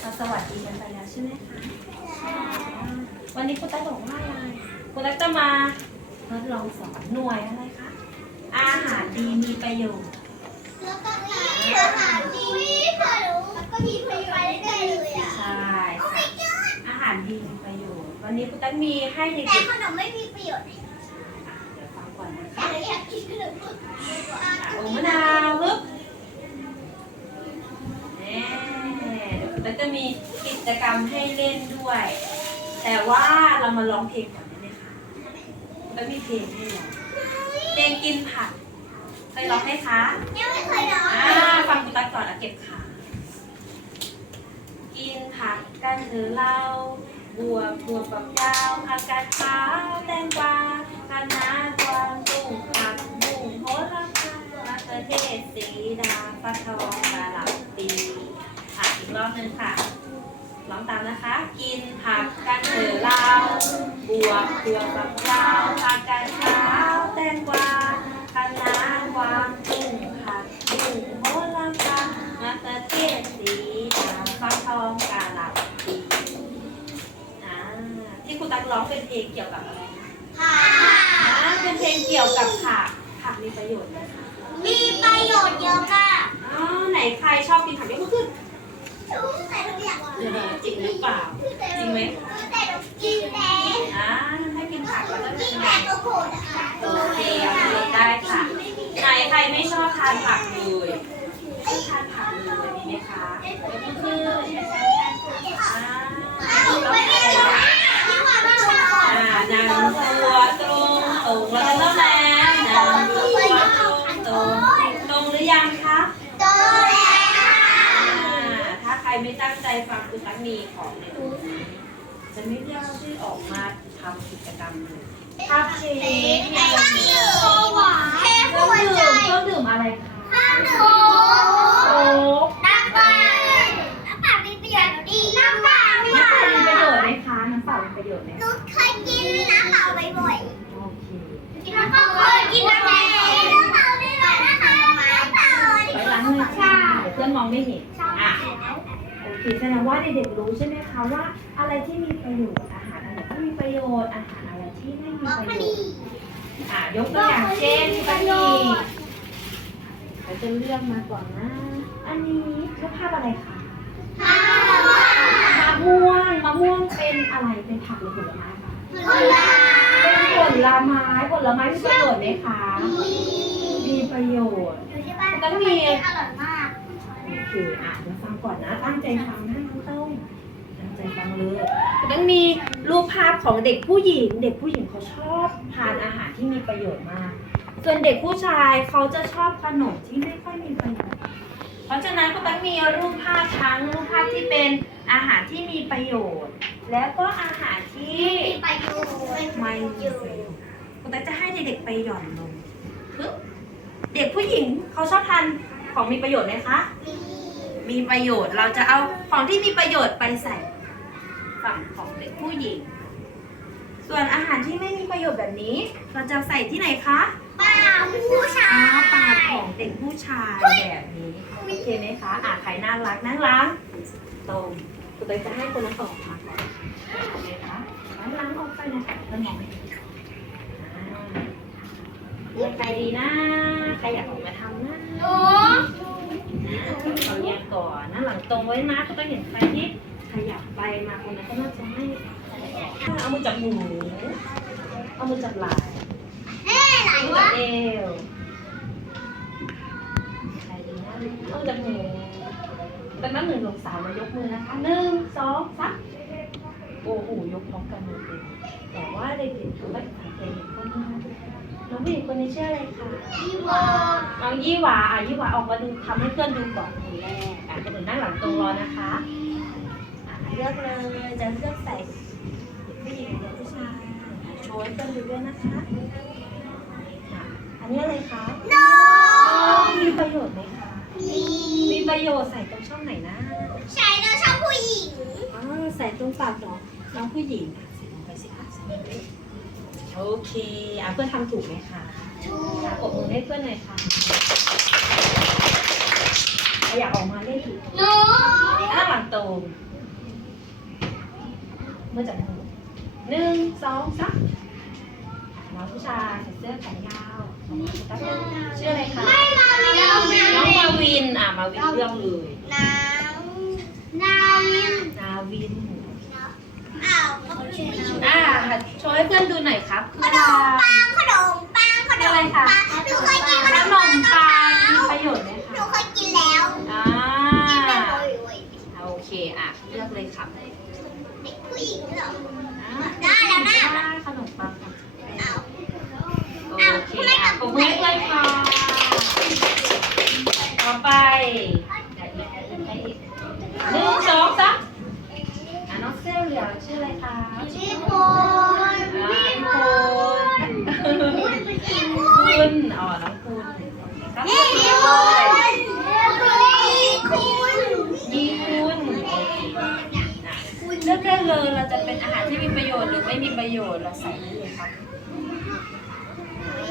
เราสวัสดีกันไปแล้วใช่ไหมคะวันนี้คุณตาบอกว่าอะไรคุณตาจะมาทดลองสอนหน่วยอะไรคะ อาหารดีมีประโยชน์แล้วก็มีอาหารดีพอรู้มันก็มีประโยชน์ได้เลยอะใช่ค่ะอาหารดีมีประโยชน์ วันนี้คุณตั๊กมีให้เด็แต่กขนมไม่มีประโยชน์ๆอะเดี๋ยวฟังก่อนนะคะแต่อยากกินขนมอะโอ้มะนาวปึ๊บ จะมีกิจกรรมให้เล่นด้วย แต่ว่าเรามาร้องเพลงก่อนได้ไหมคะคุณตั๊กมีเพลงให้ร้องเพลงกินผักเคยร้องไหมคะยังไม่เคยร้องอ่าฟังคุณตั๊กก่อนอะเก็บขา กินผักกันเถอะเราบัวบัวฝักยาวผักกาดขาวแตงกวาคะน้ากวางตุ้งผักบุ้งโหระพามะเขือเทศสีดาฟักทองกะหล่ำปี อะอีกรอบหนึงค่ะร้องตามนะคะ กินผักกันเถอะเราบัวบัวฝักยาวผักกาดขาวแตงกวาคะน้ากวางตุ้งผักบุ้งโหระพามะเขือเทศสีดาฟักทองกะหล่ำปีอ่าที่คุณตั๊กร้องเป็นเพลงเกี่ยวกับอะไรคะค่ะอ่าเป็นเพลงเกี่ยวกับผักผักมีประโยชน์ไหมคะมีประโยชน์เยอะมากอ๋อไหนใครชอบกินผักยกมือขึ้น ทุกแต่ทุกอย่างเออจริงหรือเปล่า จริงไหมแต่หนูกินแต่อ่าถ้ากินผักแล้วก็จะกินเป็นไงแต่ก็โหดอะค่ะโอเคเอาไปเลยได้ค่ะ ไหนใครไม่ชอบทานผักเลยไม่ทานผักเลยมีไหมคะยกมือขึ้นอ่าไม่ได้ชอบที่ว่าไม่ชอบอ่านำตัวตรงตรงแล้วก็แล้วนำตัวตรงตรงตรงหรือยังคะ โตแล้ว อ่าถ้าใคร ไม่ตั้งใจฟังคุณตั๊กมีของในตรงนี้จะไม่เรียกชื่ออกมาทำกิจกรรมเลยภาพเค้กไอ้ที่โตหวานแค่หัวใจดื่มเครื่องดื่มอะไรคะข้าวหนึ่งโค้กน้ำเปล่าน้ำเปล่ามีประโยชน์ดีน้ำเปล่าไม่น้ำหเปวาล่ามีประโยชน์ไหมคะน้ำเปล่ามีประโยชน์ไหมหนูเคยกินน้ำเปล่าบ่อยๆโอเคกินน้ำเปล่าเคยกินน้ำเปล่าน้ำเปล่าด้วยนะคะน้ำเปล่าไปล้างมือค่ะเพื่อนมองไม่เห็นอ่ โอเคแสดงว่าเด็กๆรู้ใช่ไหมคะว่า อะไรที่มีประโยชน์อาหารอะไรที่มีประโยชน์อาหารอะไรที่ไม่มีบรอกประโคโยลีชน์อะยกตัวอย่างเช่นปานีเราจะเลือกมาก่อนนะ อันนี้คือภาพอะไรคะข้าวมะม่วงมะม่วงเป็นอะไรเป็นผักหรือผลไม้คะผลไม้เป็นผลไม้ผลไม้มีประโยชน์ไหมคะมีประโยชน์อยู่ที่บ้านก็มีอร่อยมากโอเคอะเดี๋ยวฟังก่อนนะ ตั้งใจฟังนะน้องเต้าตั้งใจฟังเลยต้องมีรูปภาพของเด็กผู้หญิง เด็กผู้หญิงเขาชอบทานอาหารที่มีประโยชน์มาก ส่วนเด็กผู้ชายเขาจะชอบขนมที่ไม่ค่อยมีประโยชน์ เพราะฉะนั้นก็ต้องมีรูปภาพทั้งรูปภาพที่เป็นอาหารที่มีประโยชน์ แล้วก็อาหารที่ประโยชน์ไม่ประโยชน์คุณตาจะให้เด็กๆไปหย่อนลงเด็กผู้หญิงเขาชอบทานของมีประโยชน์ไหมคะ มี ประโยชน์ เราจะเอาของที่มีประโยชน์ไปใส่ฝั่งของเด็กผู้หญิง ส่วนอาหารที่ไม่มีประโยชน์แบบนี้ เราจะใส่ที่ไหนคะป้าผู้ชาอ้ายปากของเด็กผู้ชายแบบนี้ โอเคไหมคะ อะใครน่ารักนั่งล้างตรงคุณเตยจะให้คนนั้นออกมาก่อนโอเคคะล้างล้างออกไปนะคะแล้วมองไม่เห็นอ่าเลือกใครดีนะ ใครอยากออกมาทำนะ หนู เราเรียงก่อนนะหลังตรง ไว้นะก็ต้องเห็นใครที่ขยับไปมาคนนั้นก็น่าจะไม่เอามือจับหูเอามือจับหล่เอ๊ะหนเอามือวะจับเอวใครดีนะเอามือจับหูเป็นนับหนึ่งสองสามมายกมือนะคะหนึ่งสองสามโอ้โหยกพร้อมกันหมดเลยแต่ว่าเด็กๆเขาไม่สังเกตเห็นคนนี้ นะน้องผู้หญิงคนนี้ชื่ออะไรคะพี่วอน้องยี่หวาอะยี่หวาออกมาดูทำให้เพื่อนดูก่อนคนแรกอะคนอื่นนั่งหลังตรงรอนะคะอะเลือกเลยจะเลือกใส่ผู้หญิงหรือผู้ชายอะโชว์ให้เพื่อนดูด้วยนะคะอะอันนี้อะไรคะน้ออ๋องมีประโยชน์ไหมคะมีมีประโยชน์ใส่ตรงช่องไหนนะใช้เราชอบผู้หญิงอ๋อใส่ตรงปากน้องน้องผู้หญิงอะใส่ลงไปสิคะใส่ลงไป โอเคอะเพื่อนทำถูกไหมคะถูอะกปรบมือให้เพื่อนหน่อยค่ะใครอยากออกมาเล่นอีกหนูตรงเมื่อจับมือหนึ่งสองสามน้องผู้ชายใส่เสื้อแขนยาวชื่ออะไรคะไม่เราเราน้องมาวินอะมาวินเรื่องเลยน้ำน้ำนาวิน อ้าวเขาชื่อน้ำอ่าโชว์ให้เพื่อนดูหน่อยครับคือขอะนไรมปังขนมปังขนมปังหนูเคยกินขขนนมมปังปังมีประโยชน์ไหมหนูคะเคยกินแล้วอ่ากินแต่โวยโวยโอเคอะเลือกเลยครับ เด็กผู้หญิง เลยเราจะเป็นอาหารที่มีประโยชน์หรือไม่มีประโยชน์เราใส่ได้เลยครับ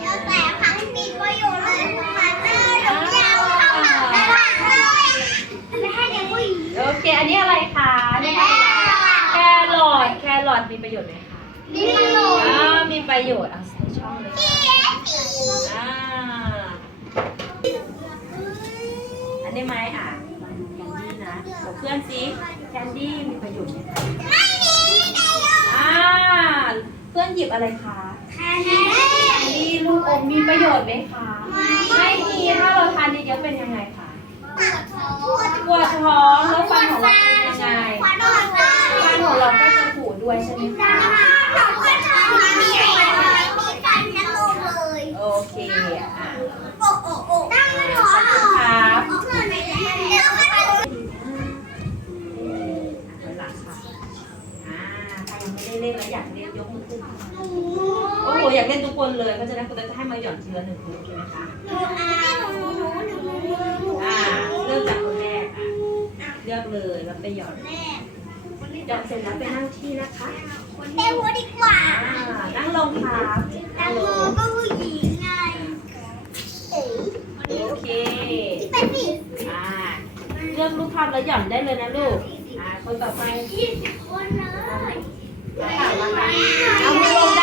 เอาแต่พักมีประโยชน์เลยมาเตอร์ยาวๆเข้ามาในปากเลยไม่ให้เด็กผู้หญิงโอเค อันนี้อะไรคะนี่แครอทแครอทแครอทมีประโยชน์ไหมคะมีประโยชน์อ่ามีประโยชน์เอาใส่ช่องเลยค่ะอ่าอันนี้ไหมอะแคนดี้นะบอกเพื่อนสิแคนดี้มีประโยชน์ไหมคะ ไม่มีประโยชน์ อ่าเพื่อน หยิบอะไรคะแคนดี้ลูกอมมีประโยชน์ไหมคะ ไม่มีถ้าเราทานเยอะๆเป็นยังไงคะปวดท้องปวดท้องแล้วฟันของเราเป็นยังไงฟันของเราก็จะผุด้วยใช่ไหมคะโอเคอะ โอ้โอ้โอ้ตั้งไม่ท้อง ครับ เพื่อนไหนแล้วก็ดู เวลาค่ะอ่าใครยังไม่ได้เล่นแล้วอยากเล่นยกมือขึ้นค่ะโอ้โหอยากเล่นทุกคนเลยเพ ราะฉะนั้นคุณจะให้มาหย่อนทีละหนึ่งคนใช่ไหมคะอ่าเริ่มจากคนแรกอะเลือกเลยแล้วไปหย่อนหย่อนเสร็จแล้วไปนั่งที่นะคะเต้นหัวดีกว่าอ่านั่งลงครับนั่งลงก็ผู้หญิงไงโอเคไปสิอ่าเลือกรูปภาพแล้วหย่อนได้เลยนะลูกอ่าคนต่อไปยี่สิบคนเลยมาค่ะมาค่ะเอามือลงได้